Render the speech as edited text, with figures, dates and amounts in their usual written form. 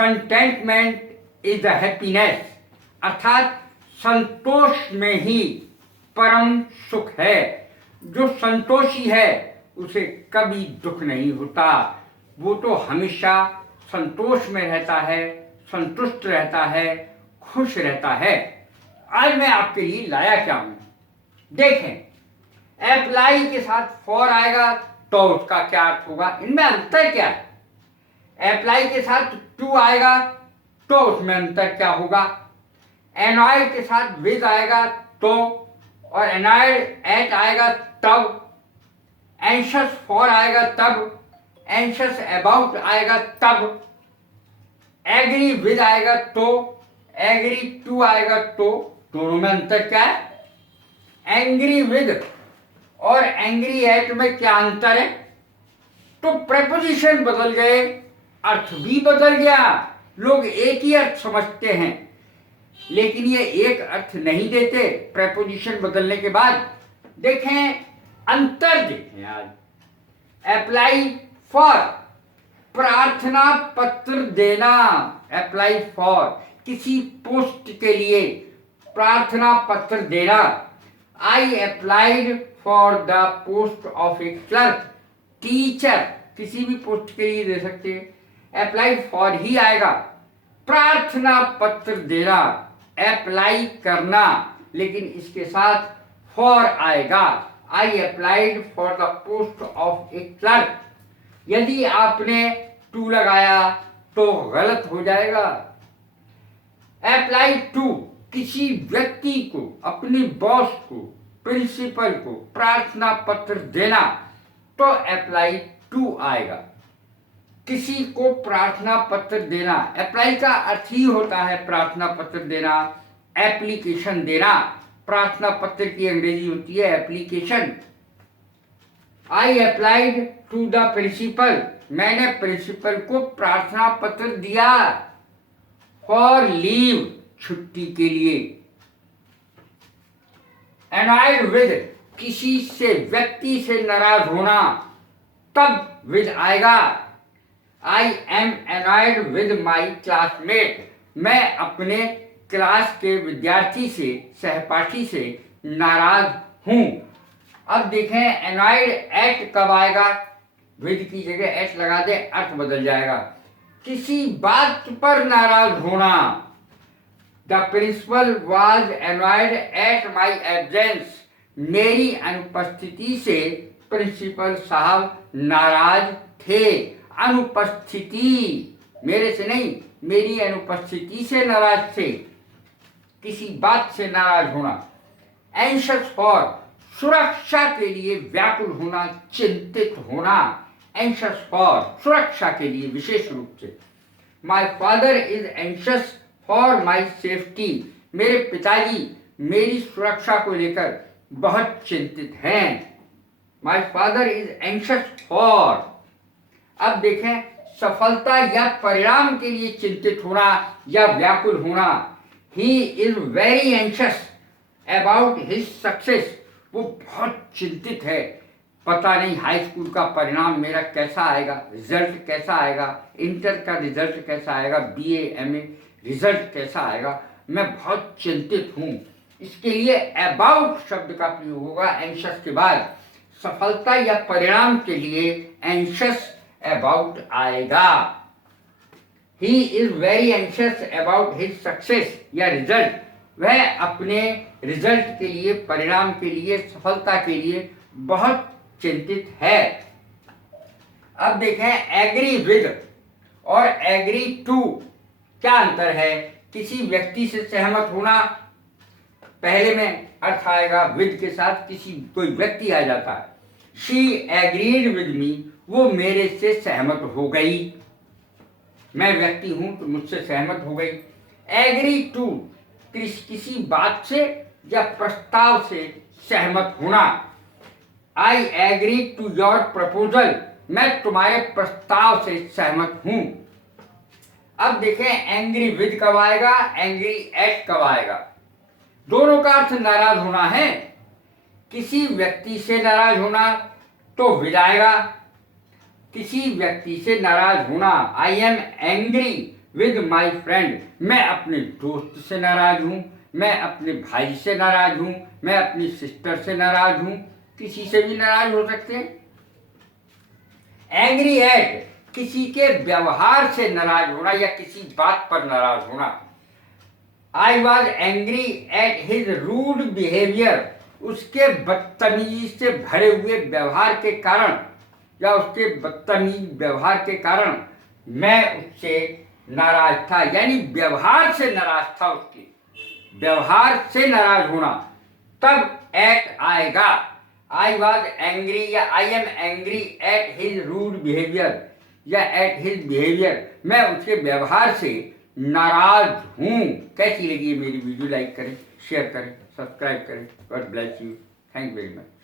Containment is the happiness, अर्थात संतोष में ही परम सुख है। जो संतोषी है उसे कभी दुख नहीं होता, वो तो हमेशा संतोष में रहता है, संतुष्ट रहता है, खुश रहता है। आज मैं आपके लिए लाया क्या हूं, देखें। अप्लाई के साथ फॉर आएगा तो उसका क्या अर्थ होगा, इनमें अंतर क्या है। अप्लाई के साथ टू आएगा तो उसमें अंतर क्या होगा। एनॉयड के साथ विद आएगा तो, और एनॉयड एट आएगा तब, एंशियस फॉर आएगा तब, एंशियस अबाउट आएगा तब, एग्री विद आएगा तो, एग्री टू आएगा तो, दोनों में अंतर क्या है। एंग्री विद और एंग्री एट में क्या अंतर है। तो प्रेपोजिशन बदल गए, अर्थ भी बदल गया। लोग एक ही अर्थ समझते हैं, लेकिन ये एक अर्थ नहीं देते प्रेपोजिशन बदलने के बाद। देखें अंतर, देखें आज। अप्लाई फॉर, प्रार्थना पत्र देना। अप्लाई फॉर, किसी पोस्ट के लिए प्रार्थना पत्र देना। I applied for the post of A clerk, teacher, किसी भी पोस्ट के लिए दे सकते हैं, अप्लाइड फॉर ही आएगा। प्रार्थना पत्र देना, अप्लाई करना, लेकिन इसके साथ फॉर आएगा। I applied for the post of A clerk. यदि आपने टू लगाया तो गलत हो जाएगा। अप्लाई टू, किसी व्यक्ति को, अपने बॉस को, प्रिंसिपल को प्रार्थना पत्र देना तो अप्लाई टू आएगा। किसी को प्रार्थना पत्र देना, अप्लाई का अर्थ ही होता है प्रार्थना पत्र देना, एप्लीकेशन देना। प्रार्थना पत्र की अंग्रेजी होती है application. I applied to the principal, मैंने प्रिंसिपल को प्रार्थना पत्र दिया। फॉर लीव, छुट्टी के लिए। एनॉयड विद, किसी से, व्यक्ति से नाराज होना, तब विद आएगा। I am annoyed with my classmate, मैं अपने क्लास के विद्यार्थी से, सहपाठी से नाराज हूं। अब देखें एनॉयड एट कब आएगा, विद की जगह एट लगा दे, अर्थ बदल जाएगा। किसी बात पर नाराज होना। The principal was annoyed at my absence, मेरी अनुपस्थिति से प्रिंसिपल साहब नाराज थे। अनुपस्थिति, मेरे से नहीं, मेरी अनुपस्थिति से नाराज थे। किसी बात से नाराज होना। एंशियस फॉर, सुरक्षा के लिए व्याकुल होना, चिंतित होना। एंशियस फॉर, सुरक्षा के लिए विशेष रूप से। My father is anxious for my safety, मेरे पिताजी मेरी सुरक्षा को लेकर बहुत चिंतित हैं। My father is anxious for. अब देखें सफलता या परिणाम के लिए चिंतित होना या व्याकुल होना। He is very anxious about his success, वो बहुत चिंतित है, पता नहीं हाई स्कूल का परिणाम मेरा कैसा आएगा, रिजल्ट कैसा आएगा, इंटर का रिजल्ट कैसा आएगा, बीए एमए रिजल्ट कैसा आएगा, मैं बहुत चिंतित हूँ। इसके लिए अबाउट शब्द का प्रयोग होगा एंशियस के बाद। सफलता या परिणाम के लिए एंशियस अबाउट आएगा। He is very anxious about his success या रिजल्ट, वह अपने रिजल्ट के लिए, परिणाम के लिए, सफलता के लिए बहुत चिंतित है। अब देखें एग्री विद और एग्री टू, क्या अंतर है। किसी व्यक्ति से सहमत होना, पहले में अर्थ आएगा विद के साथ किसी कोई व्यक्ति आ जाता है। शी एग्रीड विद मी, वो मेरे से सहमत हो गई, मैं व्यक्ति हूं तो मुझसे सहमत हो गई। एग्री टू, किसी बात से या प्रस्ताव से सहमत होना। I agree to your proposal, मैं तुम्हारे प्रस्ताव से सहमत हूं। अब देखें एंग्री विद कब आएगा, एंग्री एट कब आएगा। दोनों का अर्थ नाराज होना है। किसी व्यक्ति से नाराज होना तो विद आएगा। किसी व्यक्ति से नाराज होना, आई am angry with my friend, मैं अपने दोस्त से नाराज हूँ, मैं अपने भाई से नाराज हूँ, मैं अपनी सिस्टर से नाराज हूँ, किसी से भी नाराज हो सकते हैं। एंग्री एट, किसी के व्यवहार से नाराज होना या किसी बात पर नाराज होना। I was angry at his rude behaviour, उसके बदतमीजी से भरे हुए व्यवहार के कारण या उसके बदतमीज व्यवहार के कारण मैं उससे नाराज था, यानी व्यवहार से नाराज था, उसके व्यवहार से नाराज होना। तब एट आएगा, आई वॉज एंग्री या I am angry at his rude behaviour या एट हिज बिहेवियर, मैं उसके व्यवहार से नाराज हूँ। कैसी लगी मेरी वीडियो? लाइक करें, शेयर करें, सब्सक्राइब करें। God bless you. Thank you very much.